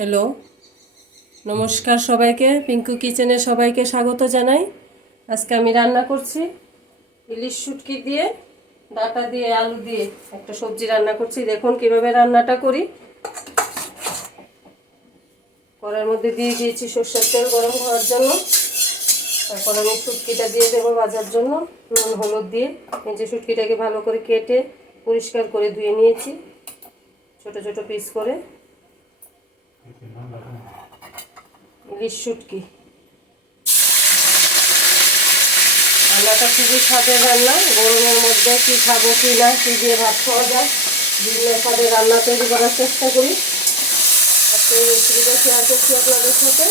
Hello, নমস্কার সবাইকে। পিঙ্কু কিচেনে সবাইকে স্বাগত জানাই। আজকে আমি রান্না করছি ইলিশ শুটকি দিয়ে, ডাঁটা দিয়ে, আলু দিয়ে একটা সবজি রান্না করছি। দেখুন কিভাবে রান্নাটা করি। কড়াইয়ের মধ্যে দিয়ে দিয়েছি সরষের তেল গরম হওয়ার জন্য। তারপর আমি শুটকিটা দিয়ে দেবো ভাজার জন্য। নুন হলুদ দিয়ে এই যে শুটকিটাকে ভালো করে কেটে পরিষ্কার করে ধুয়ে নিয়েছি ছোট ছোট পিস করে। ইলিশ শুটকি রান্নাটা খুবই স্বাদের রান্না। গরমের মধ্যে কী খাবো কি না, কী দিয়ে ভাত খাওয়া যায়, বিভিন্ন স্বাদের রান্না তৈরি করার চেষ্টা করি। আজকে এই রেসিপিটা শেয়ার করছি আপনাদের সাথে।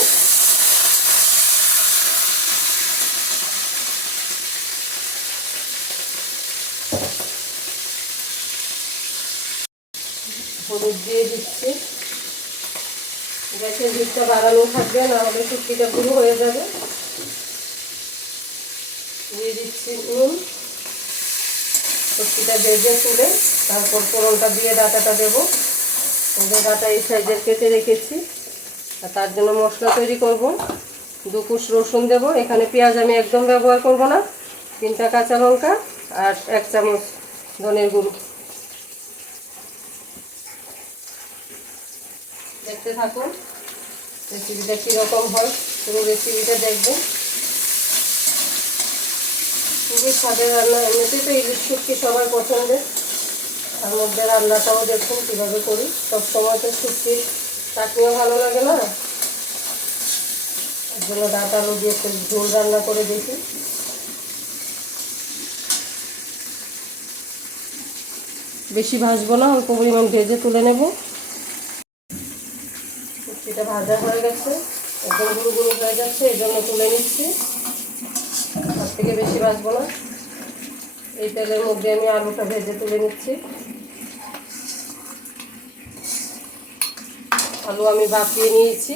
হলুদ দিয়ে দিচ্ছি। গ্যাসের হিটটা বাড়ানো থাকবে, না হলে শুটকিটা পুরো হয়ে যাবে। দিয়ে দিচ্ছি নুন। শুটকিটা ভেজে তুলে তারপর ফোড়নটা দিয়ে ডাঁটাটা দেবো। ডাঁটা এই সাইজের কেটে রেখেছি। আর তার জন্য মশলা তৈরি করব। 2 কুচ রসুন দেব। এখানে পেঁয়াজ আমি একদম ব্যবহার করব না। 3টা কাঁচা লঙ্কা আর 1 চামচ ধনের গুঁড়ো। দেখতে থাকুন রেসিপিটা কীরকম হয়, পুরো রেসিপিটা দেখবেন। খুবই স্বাদের রান্না। এমনিতেই তো ইলিশ শুটকি সবার পছন্দের, তার মধ্যে রান্নাটাও দেখুন কীভাবে করি। সবসময় তো শুটকি চাটনিও ভালো লাগে না, এর জন্য ডাঁটা আলু দিয়ে একটু ঝোল রান্না করে দেখি। বেশি ভাজবো না, অল্প পরিমাণ ভেজে তুলে নেব। শুটকিটা ভাজা হয়ে গেছে, একদম গুঁড়ো গুঁড়ো হয়ে যাচ্ছে, এই জন্য তুলে নিচ্ছি। তার থেকে বেশি ভাজবো না। এই তেলের মধ্যে আমি আলুটা ভেজে তুলে নিচ্ছি। আলু আমি বাপিয়ে নিয়েছি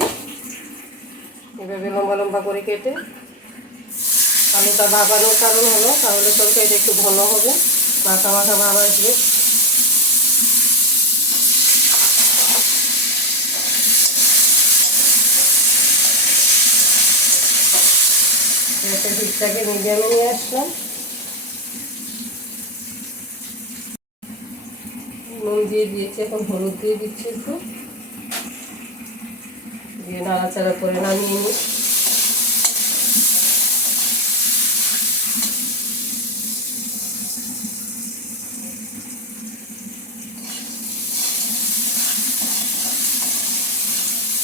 এভাবে লম্বা লম্বা করে কেটে। আলুটা ভাপানোর কারণ হলো তাহলে তরকারিটা একটু ঘন হবে, মাখা মাখা ভাব আসবে। গ্যাসের হিটটাকে মিডিয়ামে নিয়ে আসলাম। নুন দিয়ে দিয়েছি, এখন হলুদ দিয়ে দিচ্ছি একটু, দিয়ে নাড়াচাড়া করে নামিয়ে নিই।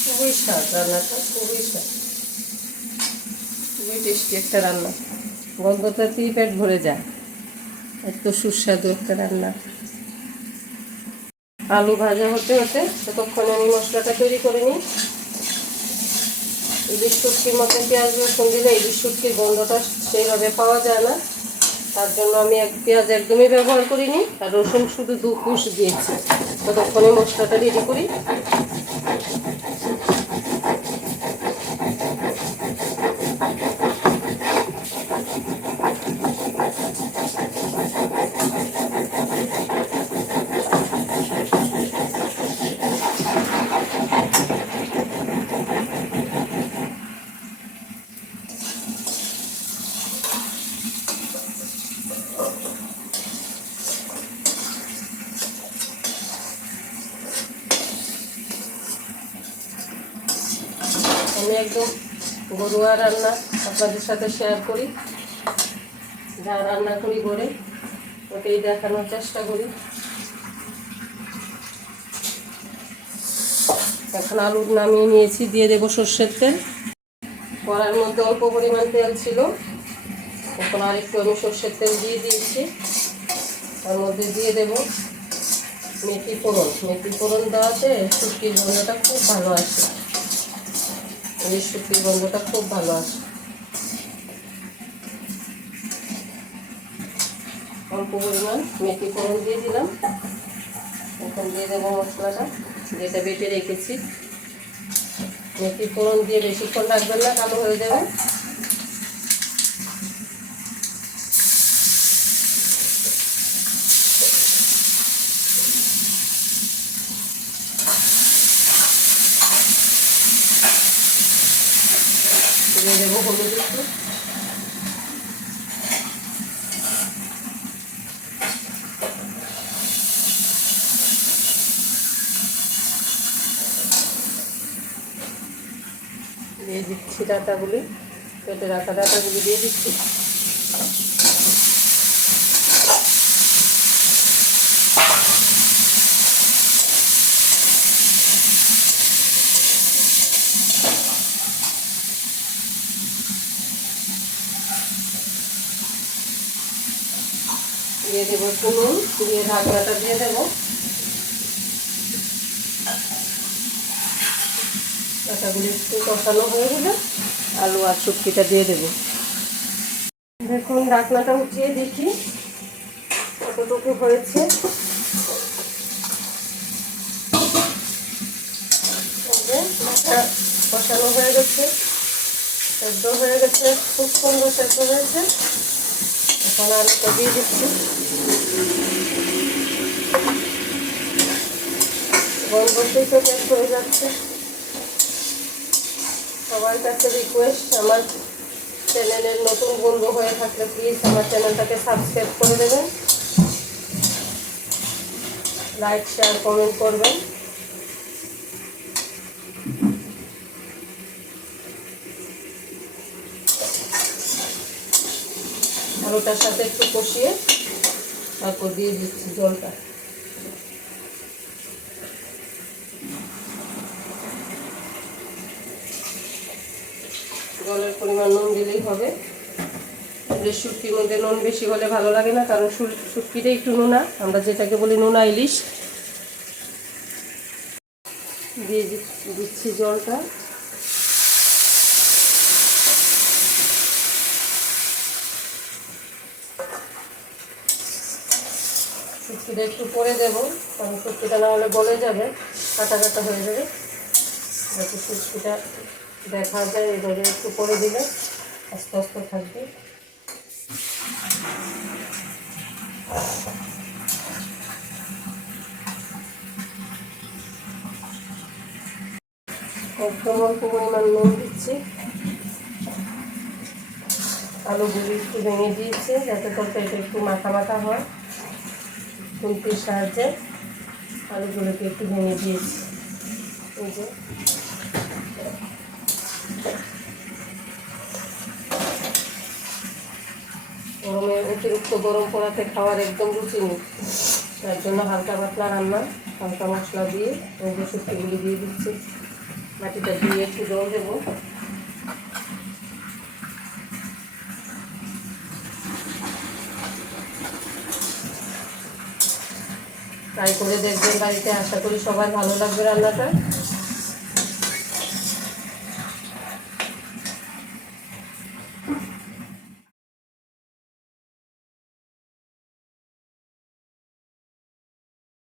খুবই স্বাদ রান্নাটা, খুবই স্বাদ, খুবই টেস্টি একটা রান্না। গন্ধটাতেই পেট ভরে যায়, এত সুস্বাদু একটা রান্না। আলু ভাজা হতে হতে ততক্ষণে আমি মশলাটা তৈরি করে নিই। ইলিশ শুটকির মধ্যে পেঁয়াজ রসুন দিলে ইলিশ শুটকির গন্ধটা সেইভাবে পাওয়া যায় না, তার জন্য আমি পেঁয়াজ একদমই ব্যবহার করিনি, আর রসুন শুধু 2 কুচ দিয়েছি। ততক্ষণে মশলাটা রেডি করি। আমি একদম ঘরোয়া রান্না আপনাদের সাথে শেয়ার করি। যা রান্না করি ঘরে ওটাই দেখানোর চেষ্টা করি। এখন আলু নামিয়ে নিয়েছি, দিয়ে দেবো সর্ষের তেল। কড়াইয়ের মধ্যে অল্প পরিমাণ তেল ছিল, এখন আর একটু আমি সর্ষের তেল দিয়ে দিয়েছি। তার মধ্যে দিয়ে দেব মেথি ফোড়ন। মেথি ফোড়ন দেওয়াতে শুটকির গন্ধটা খুব ভালো আসে, ইলিশ শুটকির গন্ধটা খুব ভালো আসে। অল্প পরিমাণ মেথি ফোড়ন দিয়ে দিলাম। এখন দিয়ে দেবো মশলাটা যেটা বেটে রেখেছি। মেথি ফোড়ন দিয়ে বেশিক্ষণ রাখবেন না, কালো হয়ে যাবে। দিয়ে দেবো হলুদ একটু, দিয়ে দিচ্ছি ডাঁটাগুলি, কেটে রাখা ডাঁটাগুলি দিয়ে দিচ্ছি। দিয়ে দেবো একটু নুন, দিয়ে ঢাকনাটা দিয়ে দেবো। ডাঁটাগুলি একটু কষানো হয়ে গেলে আলু আর শুটকিটা দিয়ে দেবো। দেখুন ঢাকনাটা উঠিয়ে দেখি কতটুকু হয়েছে। কষানো হয়ে গেছে, সেদ্ধ হয়ে গেছে, খুব সুন্দর সেদ্ধ হয়েছে। এখন আলুটা দিয়ে দিচ্ছি। গন্ধতেই তো শেষ হয়ে যাচ্ছে। সবার কাছে রিকোয়েস্ট, আমার চ্যানেলের নতুন বন্ধু হয়ে থাকলে প্লিজ আমার চ্যানেলটাকে সাবস্ক্রাইব করে দেবেন, লাইক শেয়ার কমেন্ট করবেন। আলুটার সাথে একটু কষিয়ে তারপর দিয়ে দিচ্ছি জলটা। জলের পরিমাণ নুন দিলেই হবে। শুটকির মধ্যে নুন বেশি হলে ভালো লাগে না, কারণ শুটকিটা একটু নুনা, আমরা যেটাকে বলি নুনা ইলিশ। দিয়ে দিচ্ছি জলটা। শুটকিটা একটু পরে দেবো, কারণ শুটকিটা না হলে গলে যাবে, কাটা কাটা হয়ে যাবে। যাতে শুটকিটা দেখা যায় এভাবে একটু পরে দিলে আস্তে আস্তে থাকবে। একদম অল্প পরিমাণ নুন দিচ্ছি। আলুগুলি একটু ভেঙে দিয়েছি যাতে তরকারিটা একটু মাখা মাখা হয়। খুন্তির সাহায্যে আলুগুলোকে একটু ভেঙে দিয়েছি। এই যে গরমে অতিরিক্ত গরম পড়াতে খাওয়ার একদম রুচি নেই, তার জন্য হালকা পাতলা রান্না, হালকা মশলা দিয়ে শুটকিগুলি দিয়ে দিচ্ছি। মাটিটা দিয়ে একটু জল দেবো। ট্রাই করে দেখবেন বাড়িতে, আশা করি সবার ভালো লাগবে রান্নাটা।